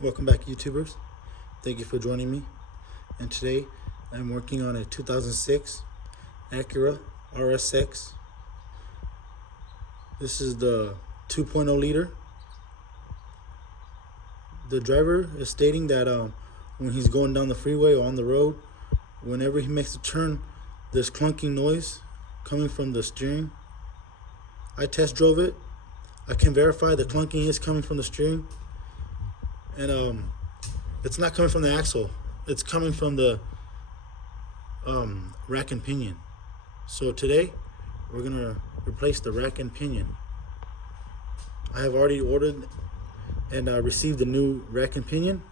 Welcome back, YouTubers. Thank you for joining me. And today I'm working on a 2006 Acura RSX. This is the 2.0 liter. The driver is stating that when he's going down the freeway or on the road, whenever he makes a turn, there's clunking noise coming from the steering. I test drove it. I can verify the clunking is coming from the steering. And it's not coming from the axle, it's coming from the rack and pinion. So today we're gonna replace the rack and pinion. I have already ordered and received the new rack and pinion.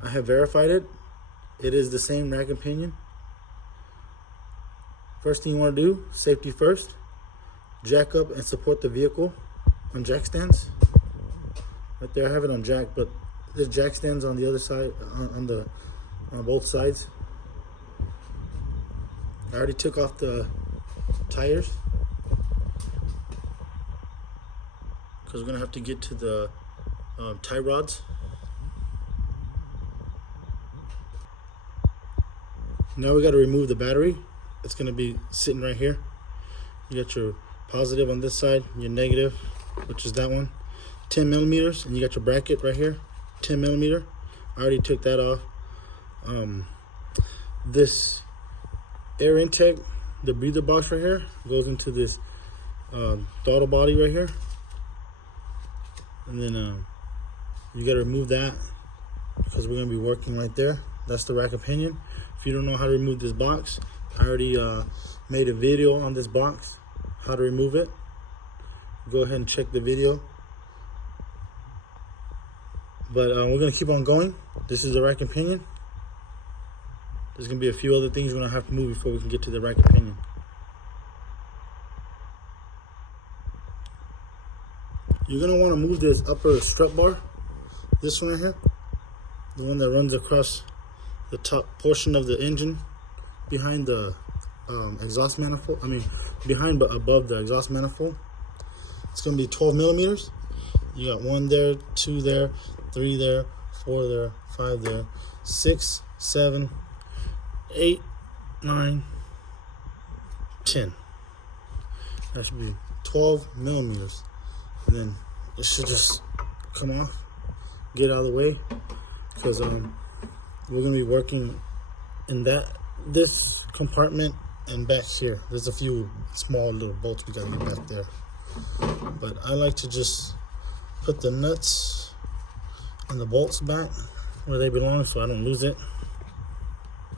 I have verified it. It is the same rack and pinion. First thing you want to do, safety first, jack up and support the vehicle on jack stands. Right there, I have it on jack, but there's jack stands on the other side, on both sides. I already took off the tires because we're gonna have to get to the tie rods. Now we got to remove the battery. It's gonna be sitting right here. You got your positive on this side, your negative, which is that one, 10 millimeters, and you got your bracket right here, 10 millimeter. I already took that off. This air intake, the breather box right here, goes into this throttle body right here, and then you got to remove that because we're going to be working right there. That's the rack and pinion. If you don't know how to remove this box, I already made a video on this box, how to remove it. Go ahead and check the video. But we're going to keep on going. This is the rack and pinion. There's going to be a few other things we're going to have to move before we can get to the rack and pinion. You're going to want to move this upper strut bar. This one right here. The one that runs across the top portion of the engine behind the exhaust manifold. Behind but above the exhaust manifold. It's going to be 12 millimeters. You got 1 there, 2 there, 3 there, 4 there, 5 there, 6, 7, 8, 9, 10. That should be 12 millimeters. And then it should just come off, get out of the way, because we're going to be working in this compartment and back here. There's a few small little bolts we got to get back there. But I like to just put the nuts and the bolts back where they belong so I don't lose it,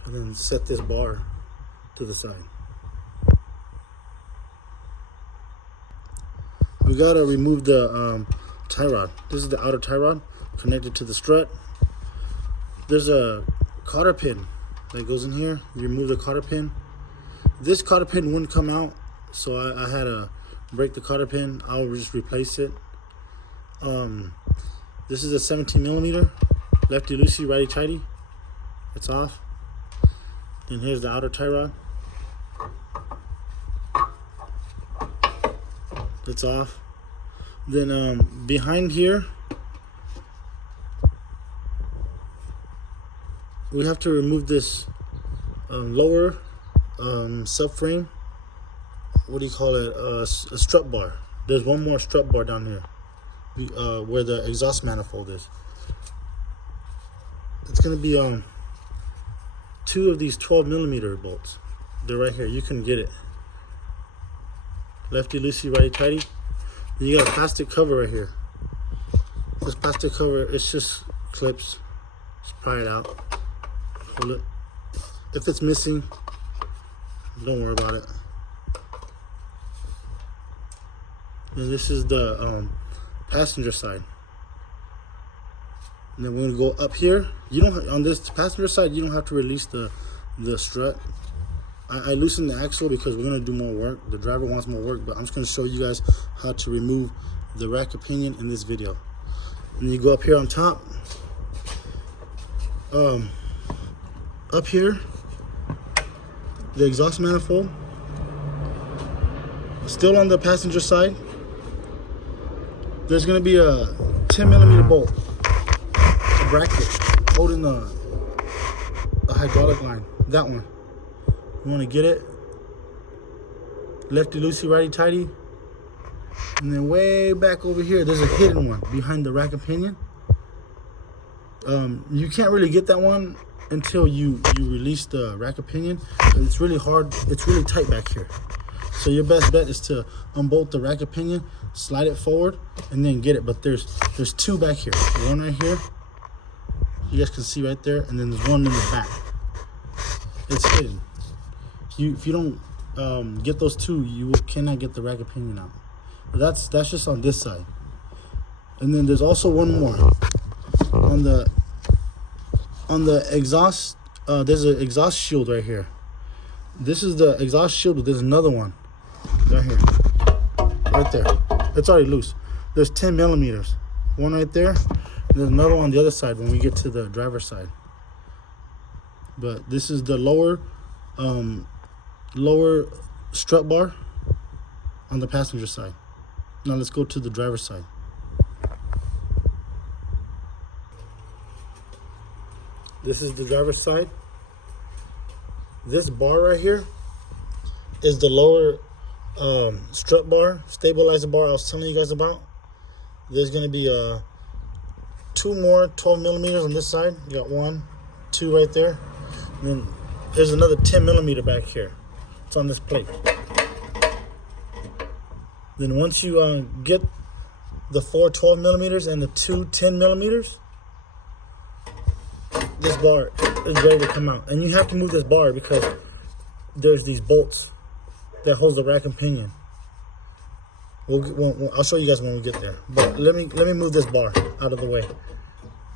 and then set this bar to the side. We gotta remove the tie rod. This is the outer tie rod connected to the strut. There's a cotter pin that goes in here. You remove the cotter pin. This cotter pin wouldn't come out, so I had to break the cotter pin. I'll just replace it. This is a 17 millimeter, lefty loosey, righty tighty. It's off. Then here's the outer tie rod. It's off. Then behind here, we have to remove this lower subframe. What do you call it? A strut bar. There's one more strut bar down here. Where the exhaust manifold is. It's going to be 2 of these 12 millimeter bolts. They're right here. You can get it. Lefty loosey, righty tighty. Then you got a plastic cover right here. This plastic cover, it's just clips. Just pry it out. Pull it. If it's missing, don't worry about it. And this is the passenger side. And then we're gonna go up here. You don't on this passenger side, you don't have to release the strut. I loosened the axle because we're gonna do more work. The driver wants more work, but I'm just gonna show you guys how to remove the rack and pinion in this video. And you go up here on top. Up here, the exhaust manifold, still on the passenger side. There's going to be a 10 millimeter bolt bracket holding the hydraulic line. That one. You want to get it. Lefty loosey, righty tighty. And then way back over here, there's a hidden one behind the rack and pinion. You can't really get that one until you release the rack and pinion. It's really hard. It's really tight back here. So your best bet is to unbolt the rack and pinion, slide it forward, and then get it. But there's two back here. One right here. You guys can see right there, and then there's one in the back. It's hidden. If you don't get those two, you cannot get the rack and pinion out. But that's just on this side. And then there's also one more on the exhaust. There's an exhaust shield right here. This is the exhaust shield, but there's another one right here, right there. It's already loose. There's 10 millimeters. One right there. And there's another one on the other side when we get to the driver's side. But this is the lower strut bar on the passenger side. Now let's go to the driver's side. This is the driver's side. This bar right here is the lower strut bar, stabilizer bar I was telling you guys about. There's going to be two more 12 millimeters on this side. You got 1, 2 right there. And then there's another 10 millimeter back here. It's on this plate. Then once you get the 4 12 millimeters and the 2 10 millimeters, this bar is ready to come out. And you have to move this bar because there's these bolts that holds the rack and pinion. I'll show you guys when we get there. But let me move this bar out of the way.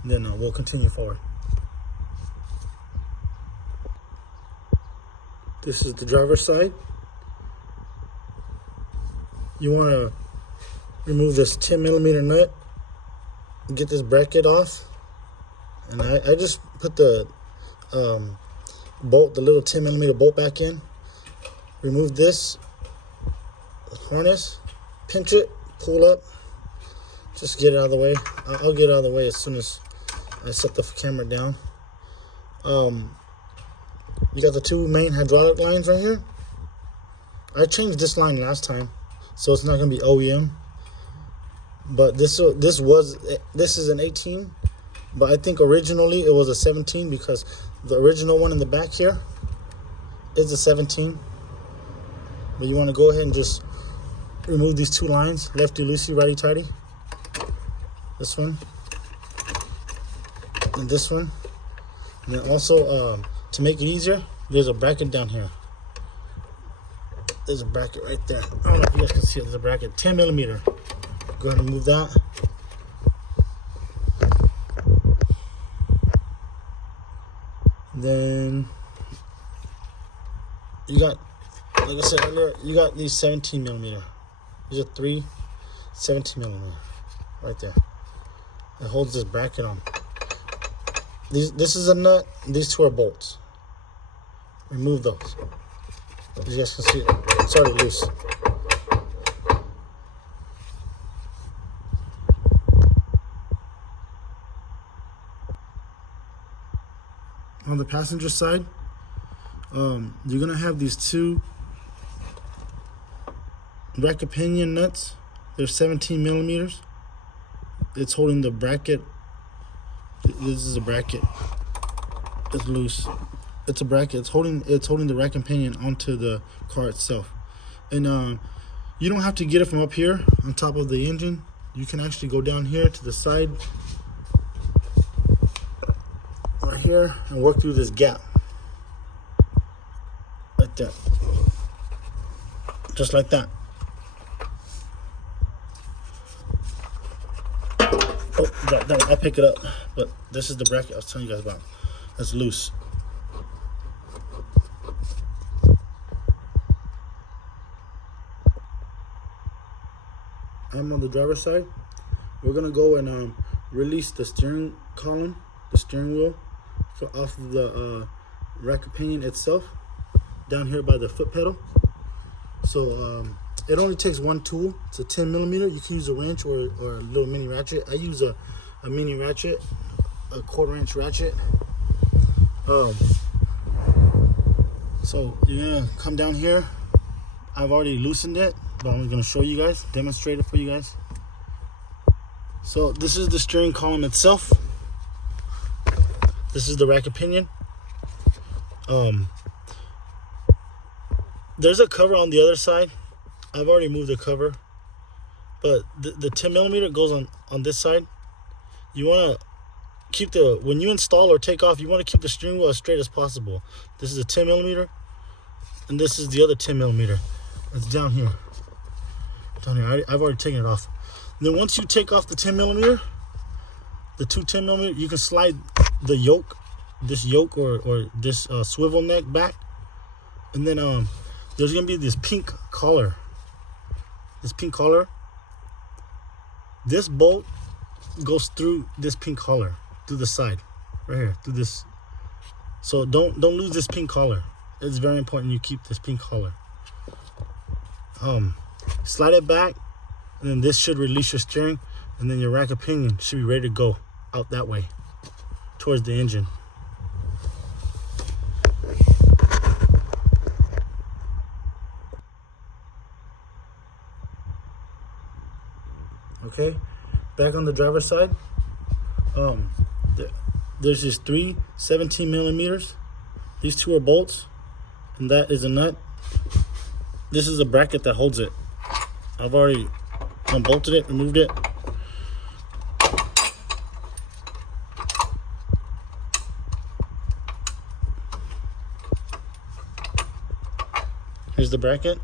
And then we'll continue forward. This is the driver's side. You want to remove this 10 millimeter nut, get this bracket off, and I just put the bolt, the little 10 millimeter bolt back in. Remove this harness, pinch it, pull up, just get it out of the way. I'll get it out of the way as soon as I set the camera down. You got the two main hydraulic lines right here. I changed this line last time, so it's not going to be OEM. But this is an 18, but I think originally it was a 17 because the original one in the back here is a 17. But you want to go ahead and just remove these two lines, lefty loosey, righty tighty. This one and this one. And then also to make it easier, there's a bracket down here. There's a bracket right there. I don't know if you guys can see it. There's a bracket, 10 millimeter. Go ahead and move that. Then you got, like I said earlier, you got these 17 millimeter. These are 3 17 millimeter right there. It holds this bracket on. This is a nut. These two are bolts. Remove those. As you guys can see, it's already loose. On the passenger side, you're gonna have these two rack and pinion nuts. They're 17 millimeters. It's holding the bracket. This is a bracket. It's loose. It's a bracket. It's holding the rack and pinion onto the car itself. And you don't have to get it from up here on top of the engine. You can actually go down here to the side right here and work through this gap like that, just like that. Oh, that I'll pick it up. But this is the bracket I was telling you guys about. That's loose. I'm on the driver's side. We're gonna go and release the steering column, the steering wheel, off of the rack and pinion itself, down here by the foot pedal. So it only takes one tool. It's a 10 millimeter. You can use a wrench or a little mini ratchet. I use a mini ratchet. a 1/4-inch ratchet. So you're gonna come down here. I've already loosened it, but I'm gonna show you guys, demonstrate it for you guys. So this is the steering column itself. This is the rack of pinion. There's a cover on the other side. I've already moved the cover, but the 10mm goes on this side. You want to keep when you install or take off, you want to keep the steering wheel as straight as possible. This is a 10mm, and this is the other 10mm. It's down here. I've already taken it off. And then once you take off the 10mm, the two 10mm, you can slide the yoke, this yoke or this swivel neck back, and then there's gonna be this pink collar. This pink collar. This bolt goes through this pink collar, through the side, right here, through this. So don't lose this pink collar. It's very important you keep this pink collar. Slide it back, and then this should release your steering, and then your rack of pinion should be ready to go out that way towards the engine. Okay, back on the driver's side, there's just 3 17mm. These 2 are bolts, and that is a nut. This is a bracket that holds it. I've already unbolted it, removed it. Here's the bracket.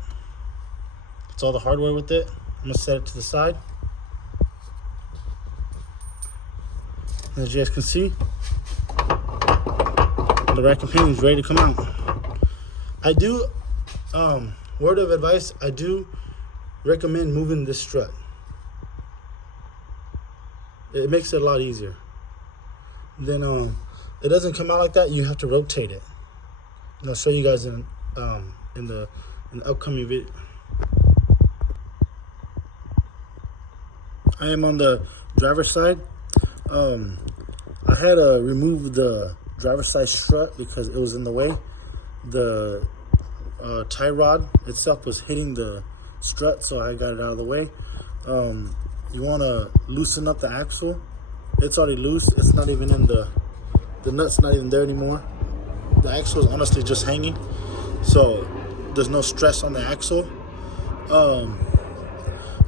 It's all the hardware with it. I'm gonna set it to the side. As you guys can see, the rack and pinion is ready to come out. I do, word of advice, I do recommend moving this strut. It makes it a lot easier. Then it doesn't come out like that. You have to rotate it. And I'll show you guys in the upcoming video. I am on the driver's side. I had to remove the driver's side strut because it was in the way. The tie rod itself was hitting the strut, so I got it out of the way. You want to loosen up the axle. It's already loose. It's not even in the nut's not even there anymore. The axle is honestly just hanging, so there's no stress on the axle.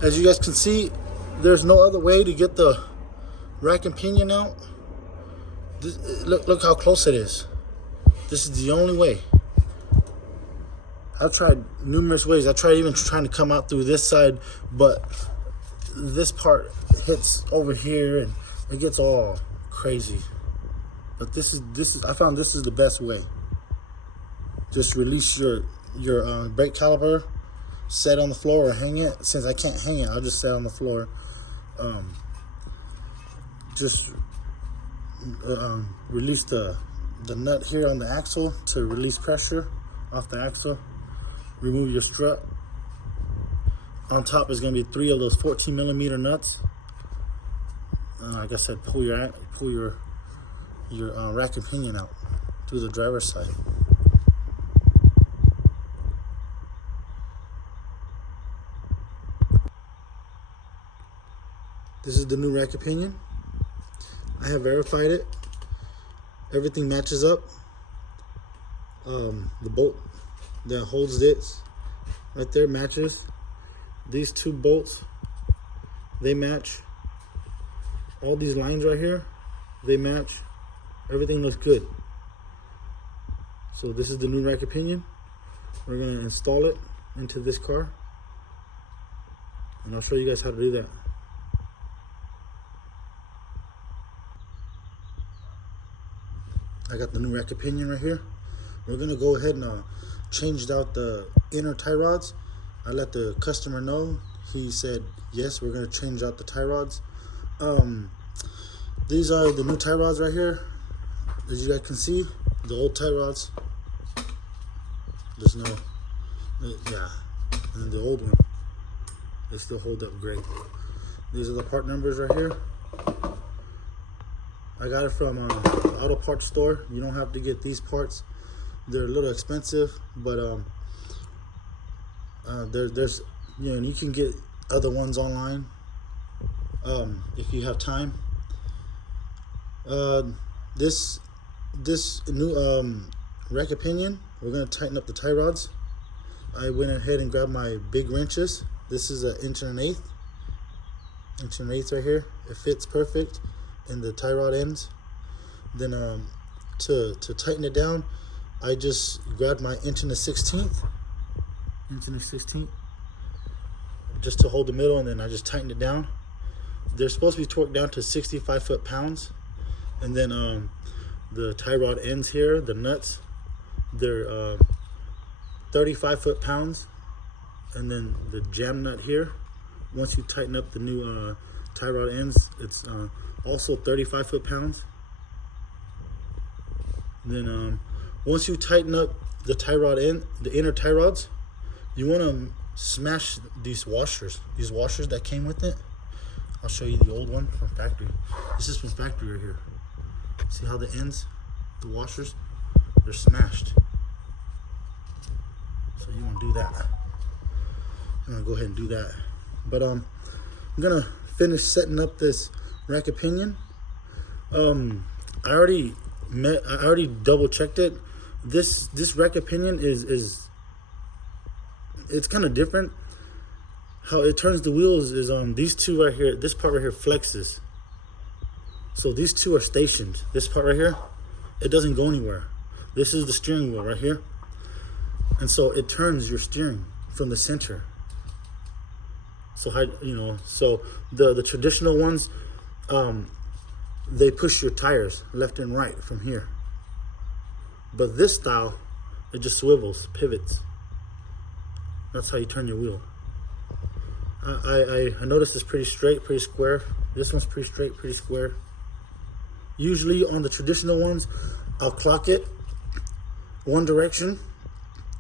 As you guys can see, there's no other way to get the rack and pinion out. Look how close it is. This is the only way. I've tried numerous ways. I tried even trying to come out through this side, but this part hits over here and it gets all crazy. But this is I found this is the best way. Just release your brake caliper, set on the floor or hang it. Since I can't hang it, I'll just set on the floor. Just release the nut here on the axle to release pressure off the axle. Remove your strut. On top is going to be 3 of those 14mm nuts. Like I said, pull your rack and pinion out through the driver's side. This is the new rack and pinion. I have verified it. Everything matches up. The bolt that holds this right there matches. These 2 bolts, they match. All these lines right here, they match. Everything looks good. So this is the new rack and pinion. We're gonna install it into this car, and I'll show you guys how to do that. I got the new rack and pinion right here. We're gonna go ahead and change out the inner tie rods. I let the customer know. He said, yes, we're gonna change out the tie rods. These are the new tie rods right here. As you guys can see, the old tie rods, there's no, yeah, and the old one, they still hold up great. These are the part numbers right here. I got it from the auto parts store. You don't have to get these parts. They're a little expensive, but there's you can get other ones online if you have time. This new rack of pinion, we're gonna tighten up the tie rods. I went ahead and grabbed my big wrenches. This is an 1 1/8 right here. It fits perfect in the tie rod ends. Then to tighten it down, I just grabbed my 1 1/16 just to hold the middle, and then I just tightened it down. They're supposed to be torqued down to 65 foot-pounds, and then the tie rod ends here, the nuts, they're 35 foot-pounds, and then the jam nut here, once you tighten up the new tie rod ends, it's also 35 foot-pounds. Then once you tighten up the tie rod end, the inner tie rods, you want to smash these washers that came with it. I'll show you the old one from factory. This is from factory right here. See how the ends, the washers, they're smashed. So you want to do that. I'm gonna go ahead and do that. But I'm gonna finish setting up this rack of pinion. I already double checked it. This rack of pinion is it's kind of different. How it turns the wheels is these two right here. This part right here flexes. So these two are stationed. This part right here, it doesn't go anywhere. This is the steering wheel right here, and so it turns your steering from the center. So so the traditional ones, they push your tires left and right from here. But this style, it just swivels, pivots. That's how you turn your wheel. I noticed it's pretty straight, pretty square. This one's pretty straight, pretty square. Usually on the traditional ones, I'll clock it one direction,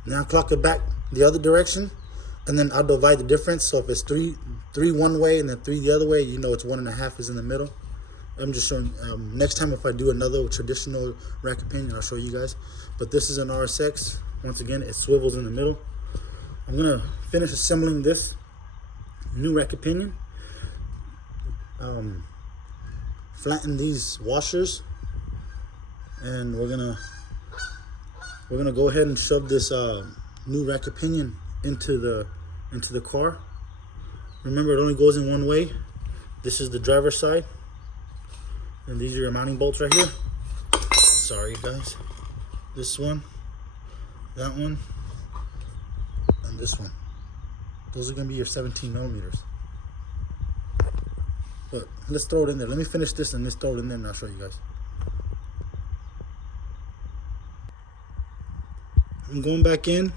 now I'll clock it back the other direction, and then I'll divide the difference. So if it's three one way and then 3 the other way, you know it's 1.5 is in the middle. I'm just showing, next time if I do another traditional rack of pinion, I'll show you guys. But this is an RSX. Once again, it swivels in the middle. I'm gonna finish assembling this new rack of pinion. Flatten these washers, and we're gonna go ahead and shove this new rack of pinion into the car. Remember, it only goes in one way. This is the driver's side, and these are your mounting bolts right here. Sorry guys. This one, that one, and this one. Those are gonna be your 17 millimeters. But let's throw it in there. Let me finish this and let's throw it in there and I'll show you guys. I'm going back in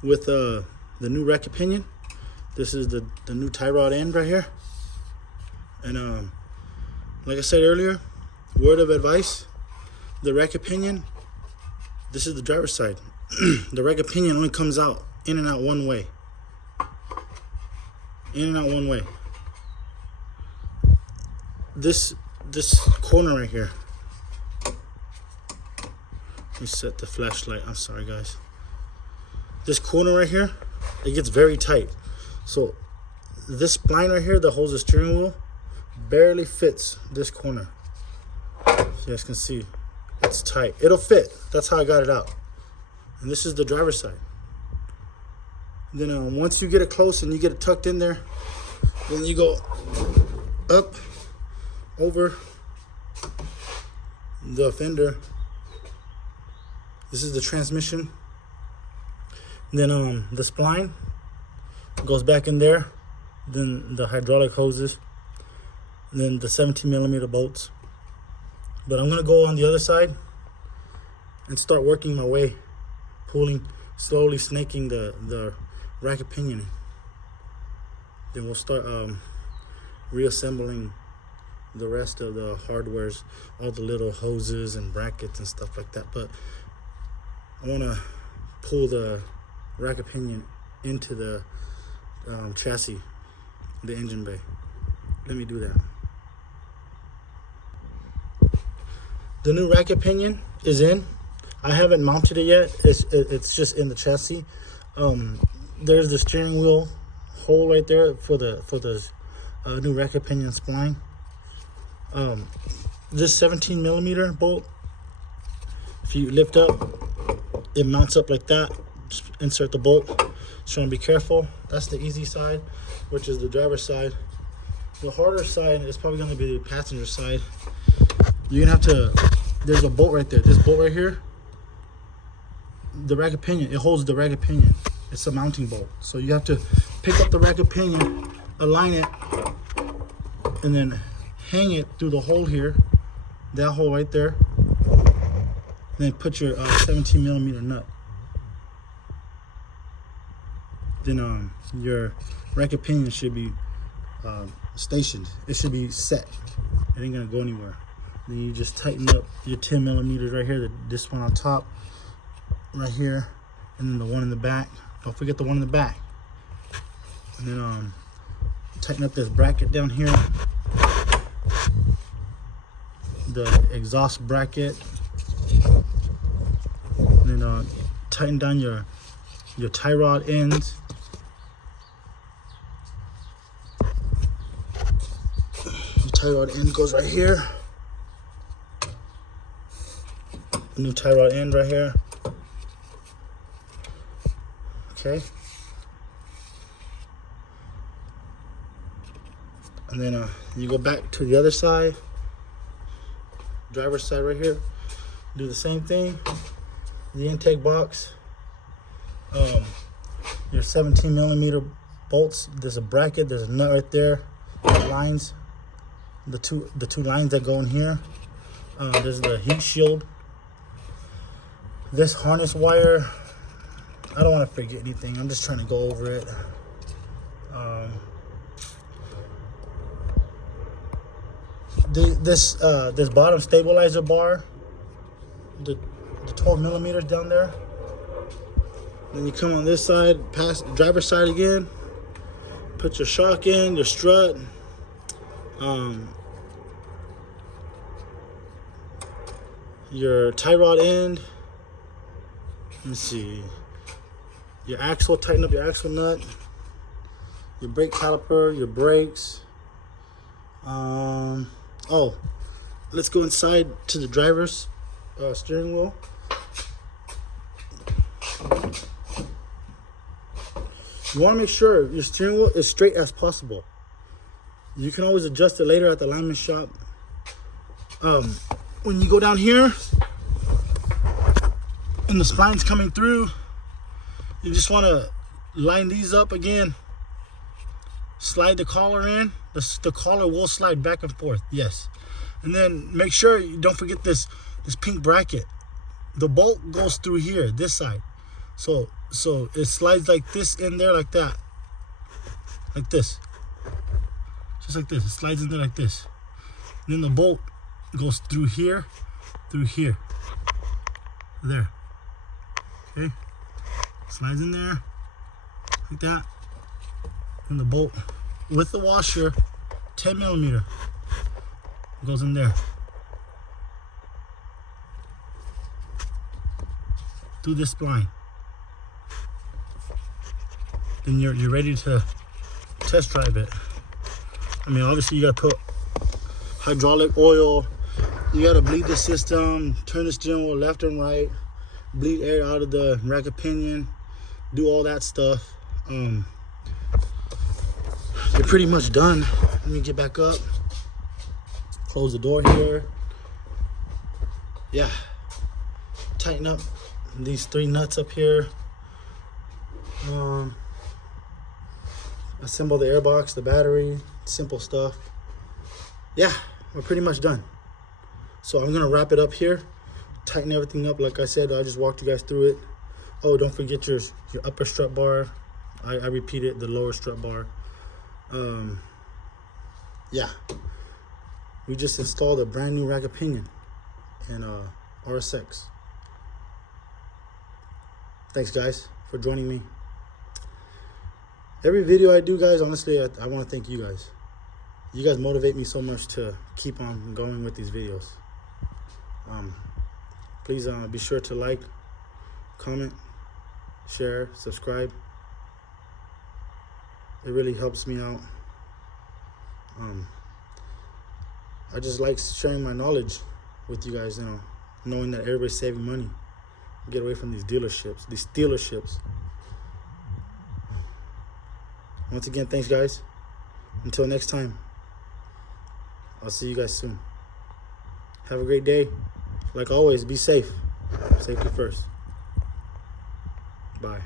with the new rack of pinion. This is the new tie rod end right here. And like I said earlier, word of advice, the rack of pinion, this is the driver's side. The rack of pinion only comes out in and out one way. In and out one way. This corner right here. Let me set the flashlight. I'm sorry guys. This corner right here, it gets very tight. So this spline right here that holds the steering wheel barely fits this corner. So you guys can see it's tight. It'll fit. That's how I got it out. And this is the driver's side. Then once you get it close and you get it tucked in there, then you go up over the fender. This is the transmission. Then the spline goes back in there. Then the hydraulic hoses. Then the 17 millimeter bolts. But I'm gonna go on the other side and start working my way, pulling, slowly snaking the rack of pinion. Then we'll start reassembling the rest of the hardwares, all the little hoses and brackets and stuff like that. But I want to pull the rack of pinion into the chassis, the engine bay. Let me do that. The new racket pinion is in. I haven't mounted it yet. It's just in the chassis. There's the steering wheel hole right there for the new racket pinion spline. This 17 millimeter bolt, if you lift up, it mounts up like that. Just insert the bolt. Just trying to be careful. That's the easy side, which is the driver's side. The harder side is probably going to be the passenger side. You're gonna have to. There's a bolt right there. This bolt right here. The racket pinion. It holds the racket pinion. It's a mounting bolt. So you have to pick up the racket pinion, align it, and then hang it through the hole here. That hole right there. Then put your 17 millimeter nut. Then your racket pinion should be stationed. It should be set. It ain't gonna go anywhere. Then you just tighten up your 10 millimeters right here. This one on top, right here, and then the one in the back. Don't forget the one in the back. And then tighten up this bracket down here. The exhaust bracket. And then tighten down your tie rod ends. Your tie rod end goes right here. New tie rod end right here. Okay. And then you go back to the other side, driver's side right here. Do the same thing. The intake box. Your 17 millimeter bolts. There's a bracket. There's a nut right there. Lines. The two lines that go in here. There's the heat shield. This harness wire, I don't want to forget anything. I'm just trying to go over it. This bottom stabilizer bar, the 12 millimeters down there. Then you come on this side, past the driver's side again. Put your shock in, your strut. Your tie rod end. Let's see. Your axle, tighten up your axle nut. Your brake caliper, your brakes. Oh, let's go inside to the driver's steering wheel. You want to make sure your steering wheel is straight as possible. You can always adjust it later at the alignment shop. When you go down here, and the spline's coming through, you just want to line these up again. Slide the collar in. The collar will slide back and forth, yes. And then make sure you don't forget this pink bracket. The bolt goes through here, this side. So it slides like this in there, like that. Like this. Just like this. It slides in there like this. And then the bolt goes through here, there. Okay, slides in there like that, and the bolt with the washer, 10 millimeter, goes in there through this spline. Then you're ready to test drive it. I mean, obviously you gotta put hydraulic oil, you gotta bleed the system, turn the steering wheel left and right, bleed air out of the racket pinion, do all that stuff. You're pretty much done. Let me get back up, close the door here. Yeah, tighten up these 3 nuts up here. Assemble the airbox, the battery, simple stuff. Yeah, we're pretty much done. So I'm gonna wrap it up here, tighten everything up. Like I said, I just walked you guys through it. Oh, don't forget your upper strut bar. I repeated the lower strut bar. Yeah, we just installed a brand new racket pinion in RSX. Thanks guys for joining me. Every video I do, guys, honestly, I want to thank you guys. You guys motivate me so much to keep on going with these videos. Please be sure to like, comment, share, subscribe. It really helps me out. I just like sharing my knowledge with you guys, knowing that everybody's saving money. Get away from these dealerships. Once again, thanks guys. Until next time, I'll see you guys soon. Have a great day. Like always, be safe. Safety first. Bye.